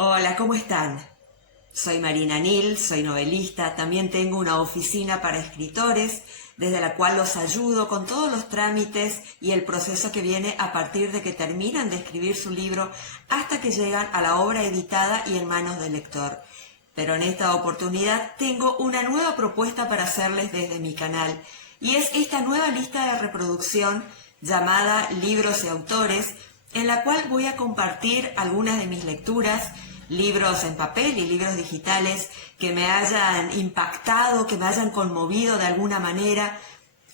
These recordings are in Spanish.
Hola, ¿cómo están? Soy Marina Nil, soy novelista, también tengo una oficina para escritores, desde la cual los ayudo con todos los trámites y el proceso que viene a partir de que terminan de escribir su libro hasta que llegan a la obra editada y en manos del lector. Pero en esta oportunidad tengo una nueva propuesta para hacerles desde mi canal, y es esta nueva lista de reproducción llamada Libros y Autores, en la cual voy a compartir algunas de mis lecturas, libros en papel y libros digitales que me hayan impactado, que me hayan conmovido de alguna manera,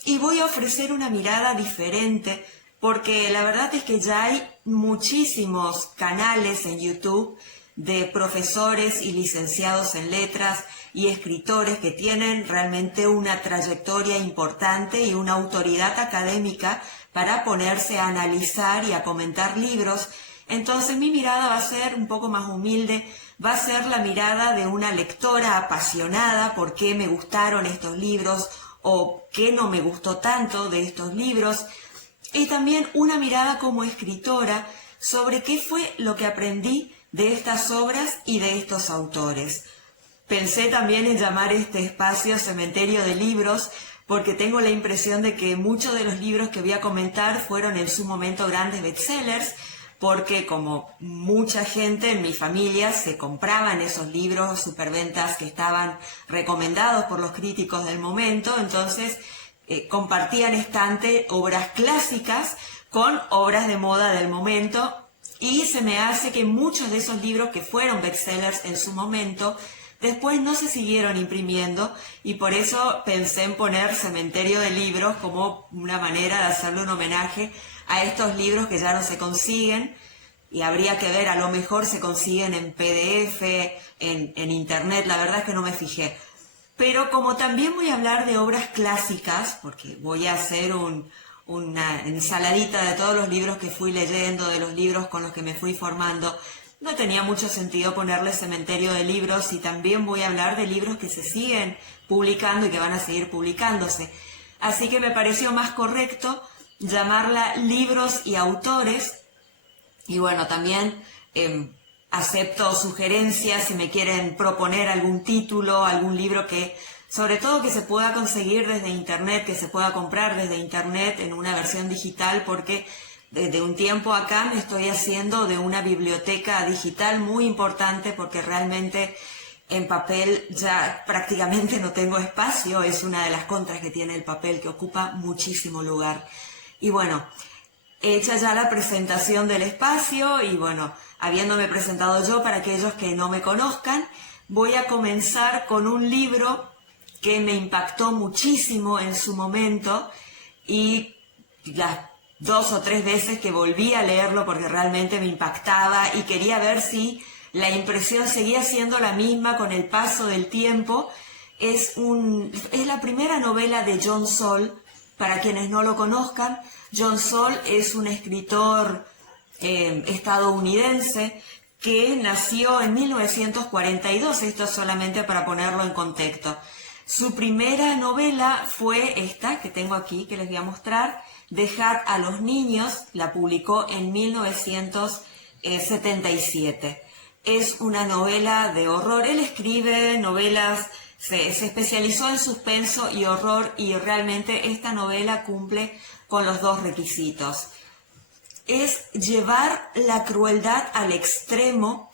y voy a ofrecer una mirada diferente, porque la verdad es que ya hay muchísimos canales en YouTube de profesores y licenciados en letras y escritores que tienen realmente una trayectoria importante y una autoridad académica para ponerse a analizar y a comentar libros. Entonces mi mirada va a ser un poco más humilde, va a ser la mirada de una lectora apasionada por qué me gustaron estos libros o qué no me gustó tanto de estos libros, y también una mirada como escritora sobre qué fue lo que aprendí de estas obras y de estos autores. Pensé también en llamar este espacio Cementerio de Libros, porque tengo la impresión de que muchos de los libros que voy a comentar fueron en su momento grandes bestsellers, porque como mucha gente en mi familia se compraban esos libros superventas que estaban recomendados por los críticos del momento, entonces compartían estante obras clásicas con obras de moda del momento, y se me hace que muchos de esos libros que fueron bestsellers en su momento después no se siguieron imprimiendo, y por eso pensé en poner Cementerio de Libros como una manera de hacerle un homenaje a estos libros que ya no se consiguen, y habría que ver, a lo mejor se consiguen en PDF, en internet, la verdad es que no me fijé. Pero como también voy a hablar de obras clásicas, porque voy a hacer una ensaladita de todos los libros que fui leyendo, de los libros con los que me fui formando, no tenía mucho sentido ponerle Cementerio de Libros, y también voy a hablar de libros que se siguen publicando y que van a seguir publicándose. Así que me pareció más correcto llamarla Libros y Autores, y bueno, también acepto sugerencias si me quieren proponer algún título, algún libro que, sobre todo que se pueda conseguir desde internet, que se pueda comprar desde internet en una versión digital, porque desde un tiempo acá me estoy haciendo de una biblioteca digital muy importante, porque realmente en papel ya prácticamente no tengo espacio, es una de las contras que tiene el papel, que ocupa muchísimo lugar. Y bueno, hecha ya la presentación del espacio, y bueno, habiéndome presentado yo para aquellos que no me conozcan, voy a comenzar con un libro que me impactó muchísimo en su momento, y las 2 o 3 veces que volví a leerlo porque realmente me impactaba y quería ver si la impresión seguía siendo la misma con el paso del tiempo. Es la primera novela de John Saul. Para quienes no lo conozcan, John Saul es un escritor estadounidense que nació en 1942, esto solamente para ponerlo en contexto. Su primera novela fue esta que tengo aquí, que les voy a mostrar, Dejad a los niños, la publicó en 1977. Es una novela de horror. Él escribe novelas, se especializó en suspenso y horror, y realmente esta novela cumple con los dos requisitos. Es llevar la crueldad al extremo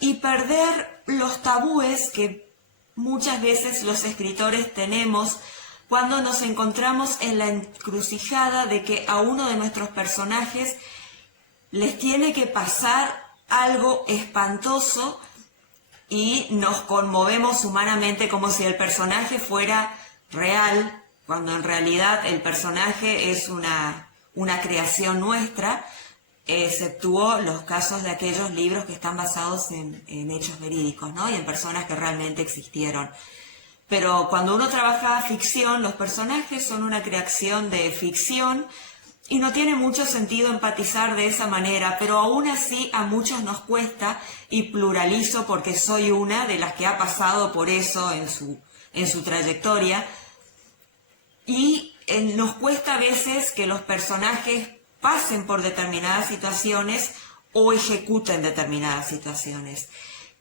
y perder los tabúes que muchas veces los escritores tenemos cuando nos encontramos en la encrucijada de que a uno de nuestros personajes les tiene que pasar algo espantoso y nos conmovemos humanamente como si el personaje fuera real, cuando en realidad el personaje es una creación nuestra, exceptuó los casos de aquellos libros que están basados en hechos verídicos, ¿no? Y en personas que realmente existieron. Pero cuando uno trabaja ficción, los personajes son una creación de ficción y no tiene mucho sentido empatizar de esa manera, pero aún así a muchos nos cuesta, y pluralizo porque soy una de las que ha pasado por eso en su trayectoria, y nos cuesta a veces que los personajes pasen por determinadas situaciones o ejecuten determinadas situaciones.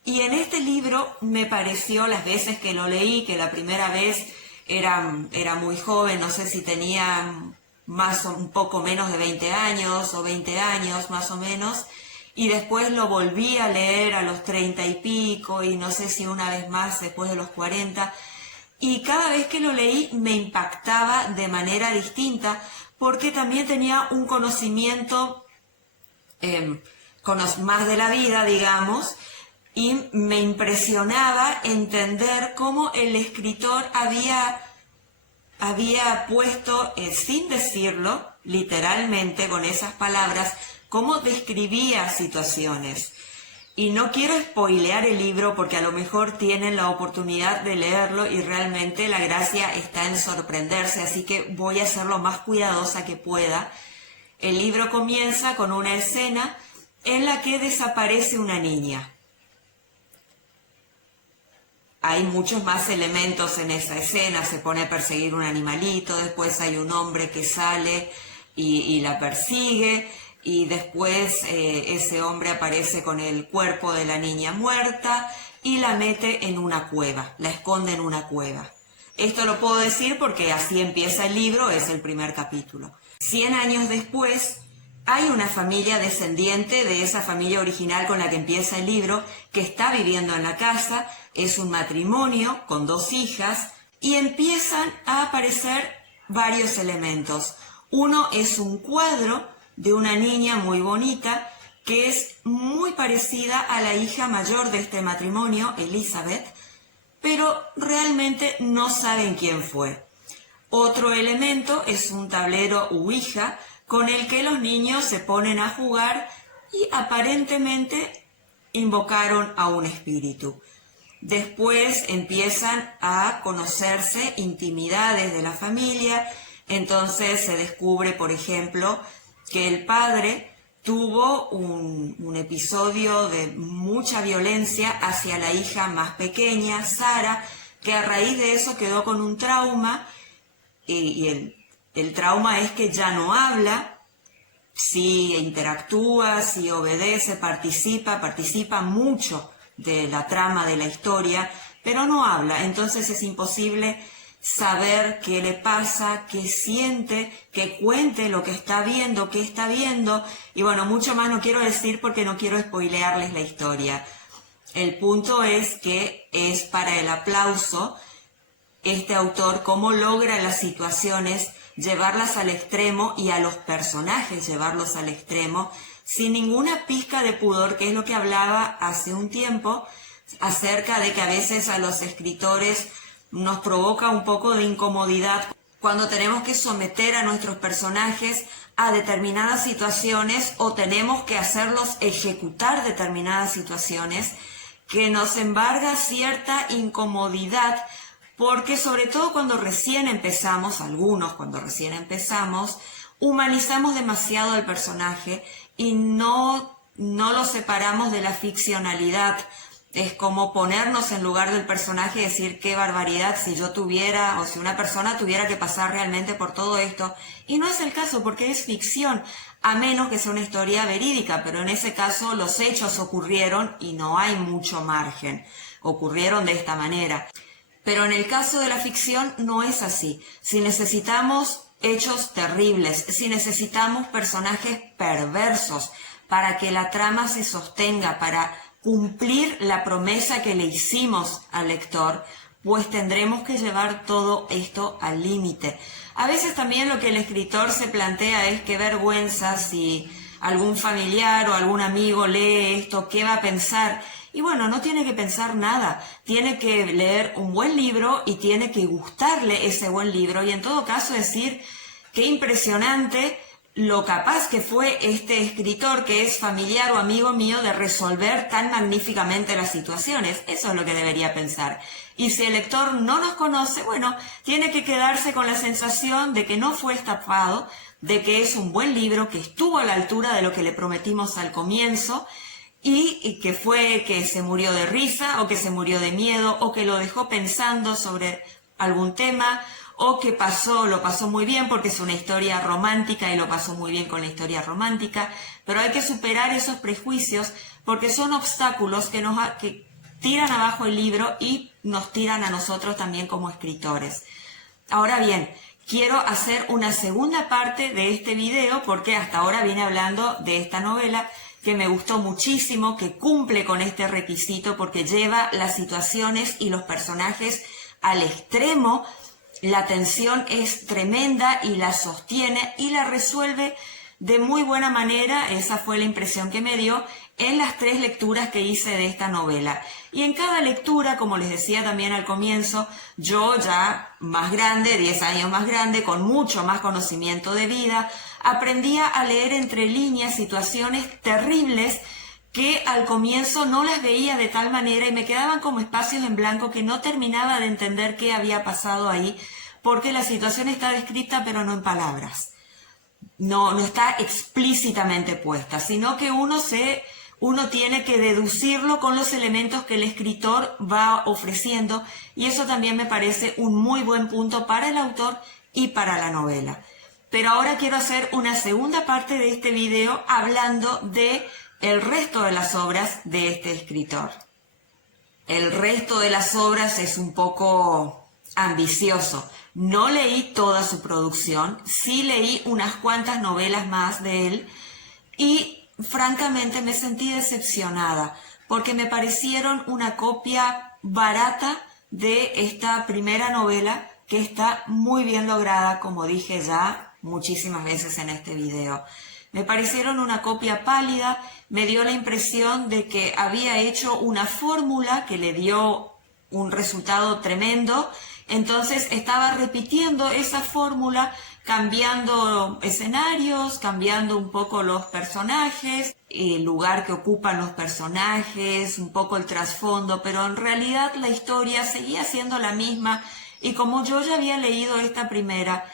Y en este libro me pareció, las veces que lo leí, que la primera vez era muy joven, no sé si tenía un poco menos de 20 años o 20 años más o menos, y después lo volví a leer a los 30 y pico, y no sé si una vez más después de los 40, y cada vez que lo leí me impactaba de manera distinta, porque también tenía un conocimiento más de la vida, digamos, y me impresionaba entender cómo el escritor había puesto, sin decirlo, literalmente con esas palabras, cómo describía situaciones. Y no quiero spoilear el libro porque a lo mejor tienen la oportunidad de leerlo y realmente la gracia está en sorprenderse, así que voy a ser lo más cuidadosa que pueda. El libro comienza con una escena en la que desaparece una niña. Hay muchos más elementos en esa escena, se pone a perseguir un animalito, después hay un hombre que sale y la persigue, y después ese hombre aparece con el cuerpo de la niña muerta y la mete en una cueva, la esconde en una cueva. Esto lo puedo decir porque así empieza el libro, es el primer capítulo. 100 años después, hay una familia descendiente de esa familia original con la que empieza el libro, que está viviendo en la casa, es un matrimonio con 2 hijas, y empiezan a aparecer varios elementos. Uno es un cuadro de una niña muy bonita, que es muy parecida a la hija mayor de este matrimonio, Elizabeth, pero realmente no saben quién fue. Otro elemento es un tablero Ouija con el que los niños se ponen a jugar y aparentemente invocaron a un espíritu. Después empiezan a conocerse intimidades de la familia, entonces se descubre, por ejemplo, que el padre tuvo un episodio de mucha violencia hacia la hija más pequeña, Sara, que a raíz de eso quedó con un trauma, y el trauma es que ya no habla, sí interactúa, sí obedece, participa mucho de la trama de la historia, pero no habla, entonces es imposible saber qué le pasa, qué siente, que cuente lo que está viendo, qué está viendo, y bueno, mucho más no quiero decir porque no quiero spoilearles la historia. El punto es que es para el aplauso este autor cómo logra las situaciones llevarlas al extremo y a los personajes llevarlos al extremo sin ninguna pizca de pudor, que es lo que hablaba hace un tiempo acerca de que a veces a los escritores nos provoca un poco de incomodidad cuando tenemos que someter a nuestros personajes a determinadas situaciones o tenemos que hacerlos ejecutar determinadas situaciones, que nos embarga cierta incomodidad, porque sobre todo cuando recién empezamos, cuando recién empezamos, humanizamos demasiado al personaje y no lo separamos de la ficcionalidad. Es como ponernos en lugar del personaje y decir qué barbaridad si yo tuviera o si una persona tuviera que pasar realmente por todo esto. Y no es el caso porque es ficción, a menos que sea una historia verídica, pero en ese caso los hechos ocurrieron y no hay mucho margen. Ocurrieron de esta manera. Pero en el caso de la ficción no es así. Si necesitamos hechos terribles, si necesitamos personajes perversos para que la trama se sostenga, para cumplir la promesa que le hicimos al lector, pues tendremos que llevar todo esto al límite. A veces también lo que el escritor se plantea es qué vergüenza si algún familiar o algún amigo lee esto, ¿qué va a pensar? Y bueno, no tiene que pensar nada, tiene que leer un buen libro y tiene que gustarle ese buen libro y en todo caso decir qué impresionante lo capaz que fue este escritor que es familiar o amigo mío de resolver tan magníficamente las situaciones. Eso es lo que debería pensar. Y si el lector no nos conoce, bueno, tiene que quedarse con la sensación de que no fue estafado, de que es un buen libro, que estuvo a la altura de lo que le prometimos al comienzo y que fue que se murió de risa o que se murió de miedo o que lo dejó pensando sobre algún tema o que lo pasó muy bien porque es una historia romántica y lo pasó muy bien con la historia romántica, pero hay que superar esos prejuicios porque son obstáculos que tiran abajo el libro y nos tiran a nosotros también como escritores. Ahora bien, quiero hacer una segunda parte de este video porque hasta ahora vine hablando de esta novela que me gustó muchísimo, que cumple con este requisito porque lleva las situaciones y los personajes al extremo. La tensión es tremenda y la sostiene y la resuelve de muy buena manera. Esa fue la impresión que me dio en las 3 lecturas que hice de esta novela. Y en cada lectura, como les decía también al comienzo, yo ya más grande, 10 años más grande, con mucho más conocimiento de vida, aprendía a leer entre líneas situaciones terribles que al comienzo no las veía de tal manera y me quedaban como espacios en blanco que no terminaba de entender qué había pasado ahí, porque la situación está descrita pero no en palabras. No está explícitamente puesta, sino que uno tiene que deducirlo con los elementos que el escritor va ofreciendo, y eso también me parece un muy buen punto para el autor y para la novela. Pero ahora quiero hacer una segunda parte de este video hablando de el resto de las obras de este escritor. El resto de las obras es un poco ambicioso. No leí toda su producción, sí leí unas cuantas novelas más de él y francamente me sentí decepcionada porque me parecieron una copia barata de esta primera novela que está muy bien lograda, como dije ya muchísimas veces en este video. Me parecieron una copia pálida, me dio la impresión de que había hecho una fórmula que le dio un resultado tremendo, entonces estaba repitiendo esa fórmula, cambiando escenarios, cambiando un poco los personajes, el lugar que ocupan los personajes, un poco el trasfondo, pero en realidad la historia seguía siendo la misma y como yo ya había leído esta primera,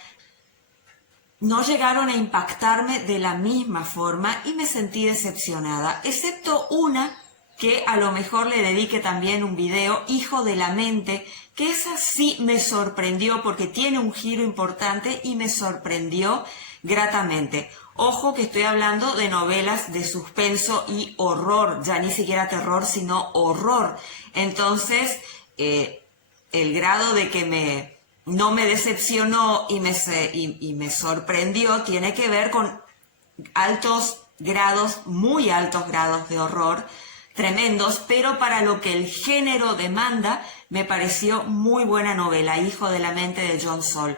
no llegaron a impactarme de la misma forma y me sentí decepcionada, excepto una que a lo mejor le dedique también un video, Hijo de la Mente, que esa sí me sorprendió porque tiene un giro importante y me sorprendió gratamente. Ojo que estoy hablando de novelas de suspenso y horror, ya ni siquiera terror, sino horror. Entonces, el grado de que no me decepcionó y me sorprendió tiene que ver con muy altos grados de horror, tremendos, pero para lo que el género demanda, me pareció muy buena novela, Hijo de la Mente de John Saul.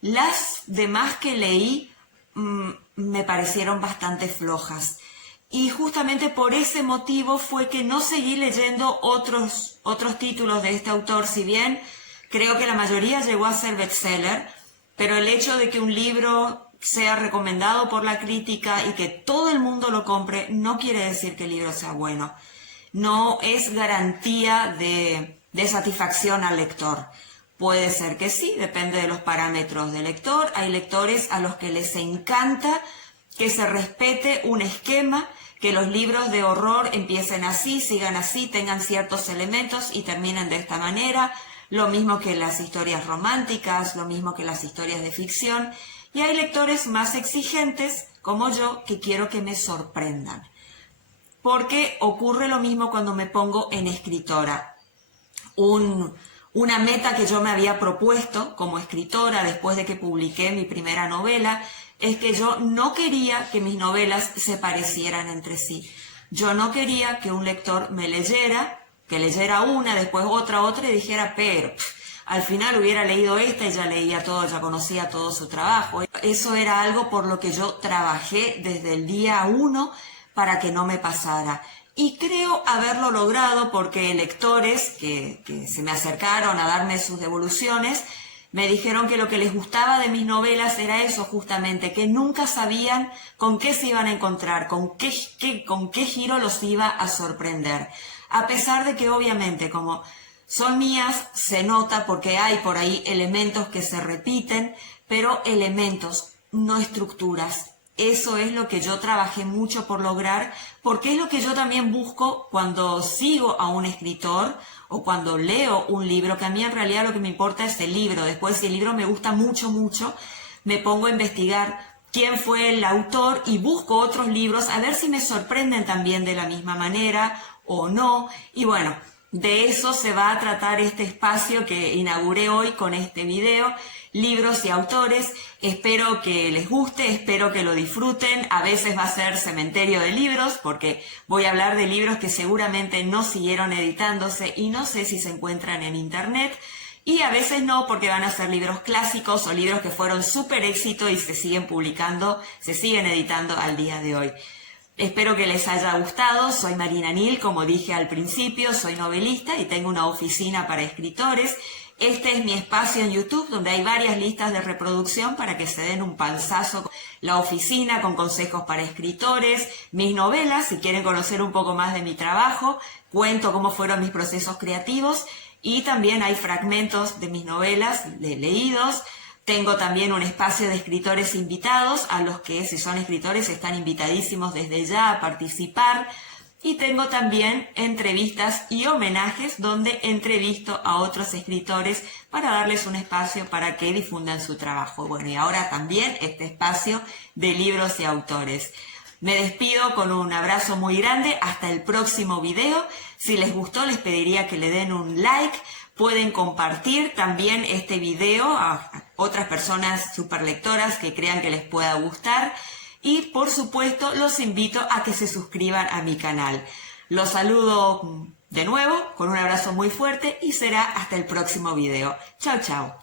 Las demás que leí me parecieron bastante flojas. Y justamente por ese motivo fue que no seguí leyendo otros títulos de este autor, si bien creo que la mayoría llegó a ser bestseller, pero el hecho de que un libro sea recomendado por la crítica y que todo el mundo lo compre, no quiere decir que el libro sea bueno. No es garantía de satisfacción al lector. Puede ser que sí, depende de los parámetros del lector. Hay lectores a los que les encanta que se respete un esquema, que los libros de horror empiecen así, sigan así, tengan ciertos elementos y terminen de esta manera. Lo mismo que las historias románticas, lo mismo que las historias de ficción. Y hay lectores más exigentes, como yo, que quiero que me sorprendan. Porque ocurre lo mismo cuando me pongo en escritora. Una meta que yo me había propuesto como escritora después de que publiqué mi primera novela es que yo no quería que mis novelas se parecieran entre sí. Yo no quería que un lector me leyera, que leyera una, después otra y dijera, pero al final hubiera leído esta y ya leía todo, ya conocía todo su trabajo. Eso era algo por lo que yo trabajé desde el día 1 para que no me pasara. Y creo haberlo logrado porque lectores que se me acercaron a darme sus devoluciones me dijeron que lo que les gustaba de mis novelas era eso justamente, que nunca sabían con qué se iban a encontrar, con qué giro los iba a sorprender. A pesar de que obviamente como son mías se nota porque hay por ahí elementos que se repiten, pero elementos, no estructuras. Eso es lo que yo trabajé mucho por lograr, porque es lo que yo también busco cuando sigo a un escritor o cuando leo un libro, que a mí en realidad lo que me importa es el libro. Después, si el libro me gusta mucho, me pongo a investigar quién fue el autor y busco otros libros a ver si me sorprenden también de la misma manera o no. Y bueno, de eso se va a tratar este espacio que inauguré hoy con este video, libros y autores. Espero que les guste, espero que lo disfruten. A veces va a ser cementerio de libros porque voy a hablar de libros que seguramente no siguieron editándose y no sé si se encuentran en internet. Y a veces no, porque van a ser libros clásicos o libros que fueron súper éxito y se siguen publicando, se siguen editando al día de hoy. Espero que les haya gustado. Soy Marina Nil, como dije al principio, soy novelista y tengo una oficina para escritores. Este es mi espacio en YouTube, donde hay varias listas de reproducción para que se den un panzazo. La oficina con consejos para escritores, mis novelas, si quieren conocer un poco más de mi trabajo, cuento cómo fueron mis procesos creativos. Y también hay fragmentos de mis novelas leídos. Tengo también un espacio de escritores invitados, a los que, si son escritores, están invitadísimos desde ya a participar. Y tengo también entrevistas y homenajes, donde entrevisto a otros escritores para darles un espacio para que difundan su trabajo. Bueno, y ahora también este espacio de libros y autores. Me despido con un abrazo muy grande, hasta el próximo video. Si les gustó, les pediría que le den un like. Pueden compartir también este video a otras personas superlectoras que crean que les pueda gustar. Y por supuesto, los invito a que se suscriban a mi canal. Los saludo de nuevo con un abrazo muy fuerte y será hasta el próximo video. Chao, chao.